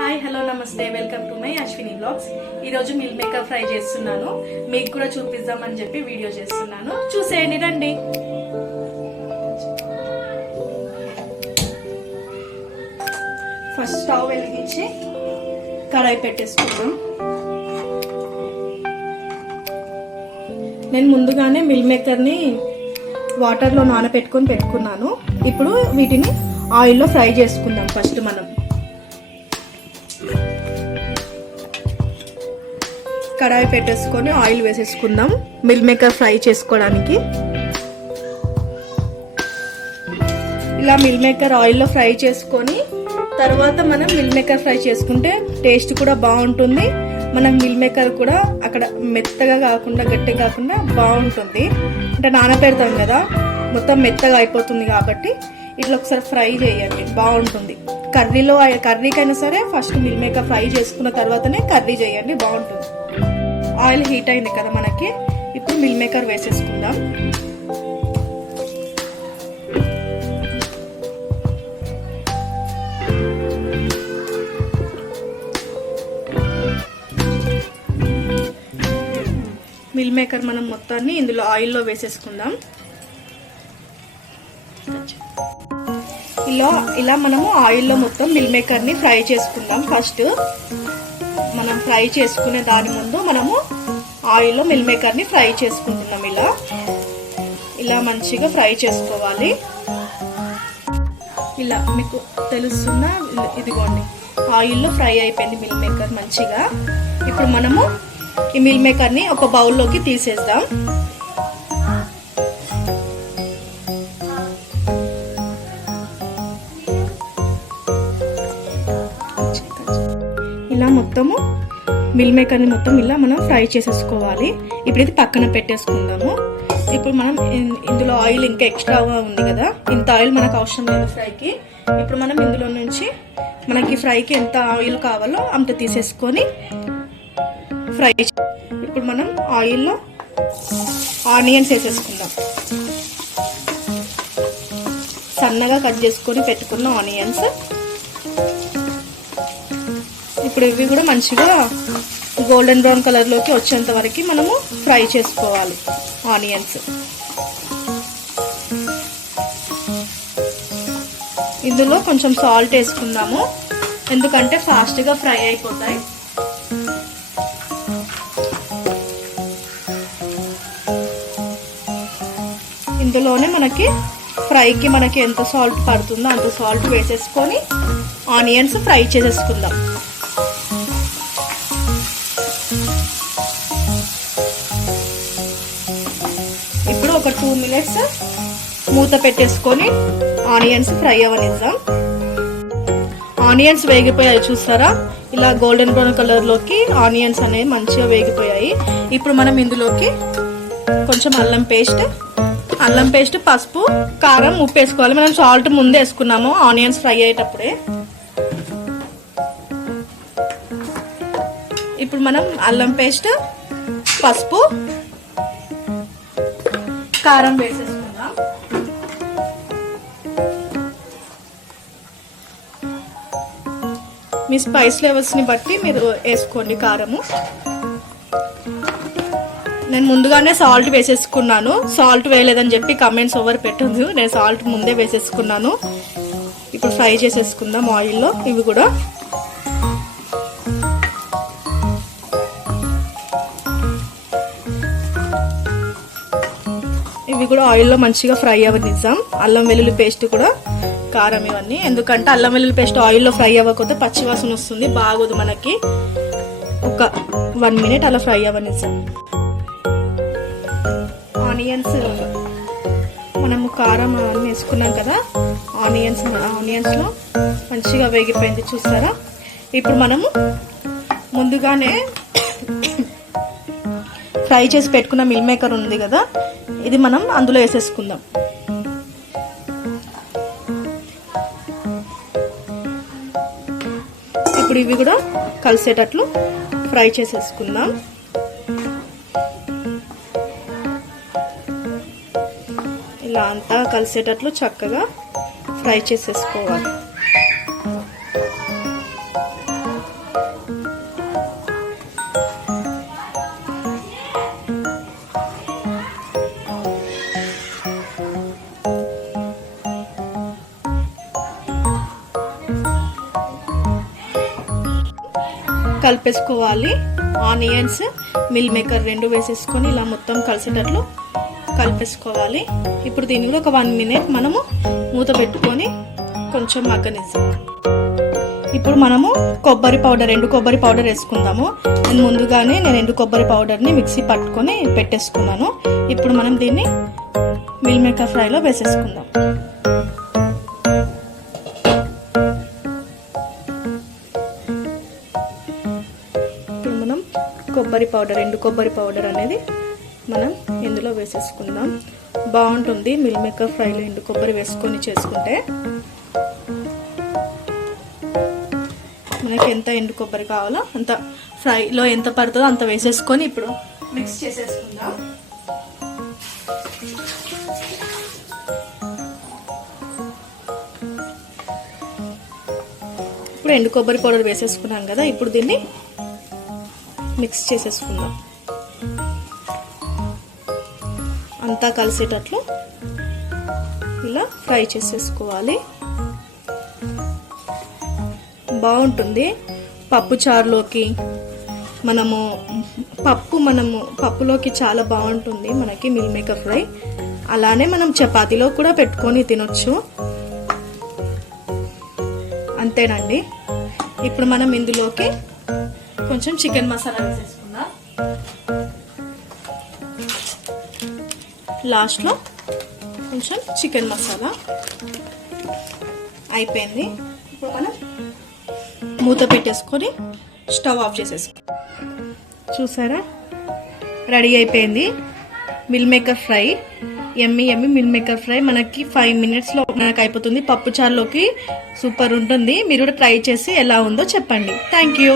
Hi hello నమస్తే welcome to my Ashwini blogs. ఈరోజు meal maker fry చేస్తున్నాను. మీకు కూడా చూపిద్దామని చెప్పి వీడియో చేస్తున్నాను. చూసేయండి రండి. ఫస్ట్ స్టవ్ వెలిగించి కడాయి పెట్టేసుకుందాం. నేను ముందుగానే మిల్ మేకర్ని వాటర్లో నానబెట్టుకొని పెట్టుకున్నాను. ఇప్పుడు వీటిని ఆయిల్లో ఫ్రై చేసుకుందాం. ఫస్ట్ మనం కడాయి పెట్టేసుకొని ఆయిల్ వేసేసుకుందాం మిల్ మేకర్ ఫ్రై చేసుకోవడానికి. ఇలా మిల్ మేకర్ ఆయిల్లో ఫ్రై చేసుకొని తర్వాత మనం మిల్ మేకర్ ఫ్రై చేసుకుంటే టేస్ట్ కూడా బాగుంటుంది. మనం మిల్ మేకర్ కూడా అక్కడ మెత్తగా కాకుండా గట్టిగా కాకుండా బాగుంటుంది. అంటే నానబెడతాం కదా, మొత్తం మెత్తగా అయిపోతుంది కాబట్టి ఇట్లా ఒకసారి ఫ్రై చేయండి, బాగుంటుంది. కర్రీకైనా సరే ఫస్ట్ మిల్ మేకర్ ఫ్రై చేసుకున్న తర్వాతనే కర్రీ చేయండి, బాగుంటుంది. ఆయిల్ హీట్ అయింది కదా మనకి, ఇప్పుడు మిల్ మేకర్ వేసేసుకుందాం. మిల్ మేకర్ మనం మొత్తాన్ని ఇందులో ఆయిల్లో వేసేసుకుందాం. ఇలా మనము ఆయిల్లో మొత్తం మిల్ మేకర్ని ఫ్రై చేసుకుందాం. ఫస్ట్ మనం ఫ్రై చేసుకునే దాని ముందు మనము ఆయిల్లో మిల్ మేకర్ని ఫ్రై చేసుకుంటున్నాం. ఇలా మంచిగా ఫ్రై చేసుకోవాలి. ఇలా మీకు తెలుస్తున్న ఇదిగోండి, ఆయిల్లో ఫ్రై అయిపోయింది మిల్ మేకర్ మంచిగా. ఇప్పుడు మనము ఈ మిల్ మేకర్ని ఒక బౌల్లోకి తీసేద్దాం. ఇలా మొత్తము మిల్ మేకర్ని మొత్తం ఇలా మనం ఫ్రై చేసేసుకోవాలి. ఇప్పుడు ఇది పక్కన పెట్టేసుకుందాము. ఇప్పుడు మనం ఇందులో ఆయిల్ ఇంకా ఎక్స్ట్రాగా ఉంది కదా, ఇంత ఆయిల్ మనకు అవసరం లేదు ఫ్రైకి. ఇప్పుడు మనం ఇందులో నుంచి మనకి ఫ్రైకి ఎంత ఆయిల్ కావాలో అంత తీసేసుకొని ఫ్రై. ఇప్పుడు మనం ఆయిల్లో ఆనియన్స్ వేసేసుకుందాం. సన్నగా కట్ చేసుకొని పెట్టుకున్న ఆనియన్స్. ఇప్పుడు ఇవి కూడా మంచిగా గోల్డెన్ బ్రౌన్ కలర్లోకి వచ్చేంత వరకు మనము ఫ్రై చేసుకోవాలి ఆనియన్స్. ఇందులో కొంచెం సాల్ట్ వేసుకుందాము, ఎందుకంటే ఫాస్ట్గా ఫ్రై అయిపోతాయి. ఇందులోనే మనకి ఫ్రైకి మనకి ఎంత సాల్ట్ పడుతుందో అంత సాల్ట్ వేసేసుకొని ఆనియన్స్ ఫ్రై చేసేసుకుందాం. ఇప్పుడు ఒక 2 minutes మూత పెట్టేసుకొని ఆనియన్స్ ఫ్రై అవ్వనిద్దాం. ఆనియన్స్ వేగిపోయాయి చూస్తారా, ఇలా గోల్డెన్ బ్రౌన్ కలర్లోకి ఆనియన్స్ అనేవి మంచిగా వేగిపోయాయి. ఇప్పుడు మనం ఇందులోకి కొంచెం అల్లం పేస్ట్, పసుపు, కారం, ఉప్పు వేసుకోవాలి. మనం సాల్ట్ ముందే వేసుకున్నాము ఆనియన్స్ ఫ్రై అయ్యేటప్పుడే. ఇప్పుడు మనం అల్లం పేస్ట్, పసుపు, కారం వేసేసుకుందాం. మీ స్పైస్ లెవెల్స్ని బట్టి మీరు వేసుకోండి కారము. నేను ముందుగానే సాల్ట్ వేసేసుకున్నాను. సాల్ట్ వేయలేదని చెప్పి కమెంట్స్ ఎవరు పెట్టొద్దు, నేను సాల్ట్ ముందే వేసేసుకున్నాను. ఇప్పుడు ఫ్రై చేసేసుకుందాం ఆయిల్లో. ఇవి కూడా ఆయిల్లో మంచిగా ఫ్రై అవ్వనిద్దాం. అల్లం వెల్లుల్లి పేస్ట్ కూడా, కారం, ఇవన్నీ. ఎందుకంటే అల్లం వెల్లుల్లి పేస్ట్ ఆయిల్లో ఫ్రై అవ్వకపోతే పచ్చివాసన వస్తుంది, బాగోదు మనకి. ఒక 1 minute అలా ఫ్రై అవ్వనిద్దాం. ఆనియన్స్ మనము కారం అవన్నీ వేసుకున్నాం కదా, ఆనియన్స్లో మంచిగా వేగిపోయింది చూస్తారా. ఇప్పుడు మనము ముందుగానే ఫ్రై చేసి పెట్టుకున్న మిల్ మేకర్ ఉంది కదా, ఇది మనం అందులో వేసేసుకుందాం. ఇప్పుడు ఇవి కూడా కలిసేటట్లు ఫ్రై చేసేసుకుందాం. ఇలా అంతా కలిసేటట్లు చక్కగా ఫ్రై చేసేసుకోవాలి. కలిపేసుకోవాలి. ఆనియన్స్, మిల్ మేకర్ రెండు వేసేసుకొని ఇలా మొత్తం కలిసేటట్లు కలిపేసుకోవాలి. ఇప్పుడు దీన్ని కూడా ఒక 1 minute మనము మూత పెట్టుకొని కొంచెం మగ్గనిస్తాం. ఇప్పుడు మనము కొబ్బరి పౌడర్, ఎండు కొబ్బరి పౌడర్ వేసుకుందాము. ముందుగానే నేను ఎండు కొబ్బరి పౌడర్ని మిక్సీ పట్టుకొని పెట్టేసుకున్నాను. ఇప్పుడు మనం దీన్ని మిల్ మేకర్ ఫ్రైలో వేసేసుకుందాం. ఇప్పుడు మనం కొబ్బరి పౌడర్, ఎండు కొబ్బరి పౌడర్ అనేది మనం ఇందులో వేసేసుకుందాం. బాగుంటుంది మిల్ మేకర్ ఫ్రైలో ఎండు కొబ్బరి వేసుకొని చేసుకుంటే. మనకి ఎంత ఎండు కొబ్బరి కావాలో అంత, ఫ్రైలో ఎంత పడుతుందో అంత వేసేసుకొని ఇప్పుడు మిక్స్ చేసేసుకుందాం. ఇప్పుడు ఎండు కొబ్బరి పౌడర్ వేసేసుకున్నాం కదా, ఇప్పుడు దీన్ని మిక్స్ చేసేసుకుందాం. అంతా కలిసేటట్లు ఇలా ఫ్రై చేసేసుకోవాలి. బాగుంటుంది పప్పు చారులోకి, మనము పప్పులోకి చాలా బాగుంటుంది మనకి మిల్ మేకర్ ఫ్రై. అలానే మనం చపాతీలో కూడా పెట్టుకొని తినొచ్చు. అంతేనండి. ఇప్పుడు మనం ఇందులోకి కొంచెం చికెన్ మసాలా వేసేసుకుందాం. లాస్ట్లో కొంచెం చికెన్ మసాలా అయిపోయింది. ఇప్పుడు మనం మూత పెట్టేసుకొని స్టవ్ ఆఫ్ చేసేసుకో. చూసారా, రెడీ అయిపోయింది మిల్ మేకర్ ఫ్రై. ఎమ్మి మిల్ మేకర్ ఫ్రై మనకి 5 minutesలో మనకు అయిపోతుంది. పప్పు చారులోకి సూపర్ ఉంటుంది. మీరు కూడా ట్రై చేసి ఎలా ఉందో చెప్పండి. Thank you.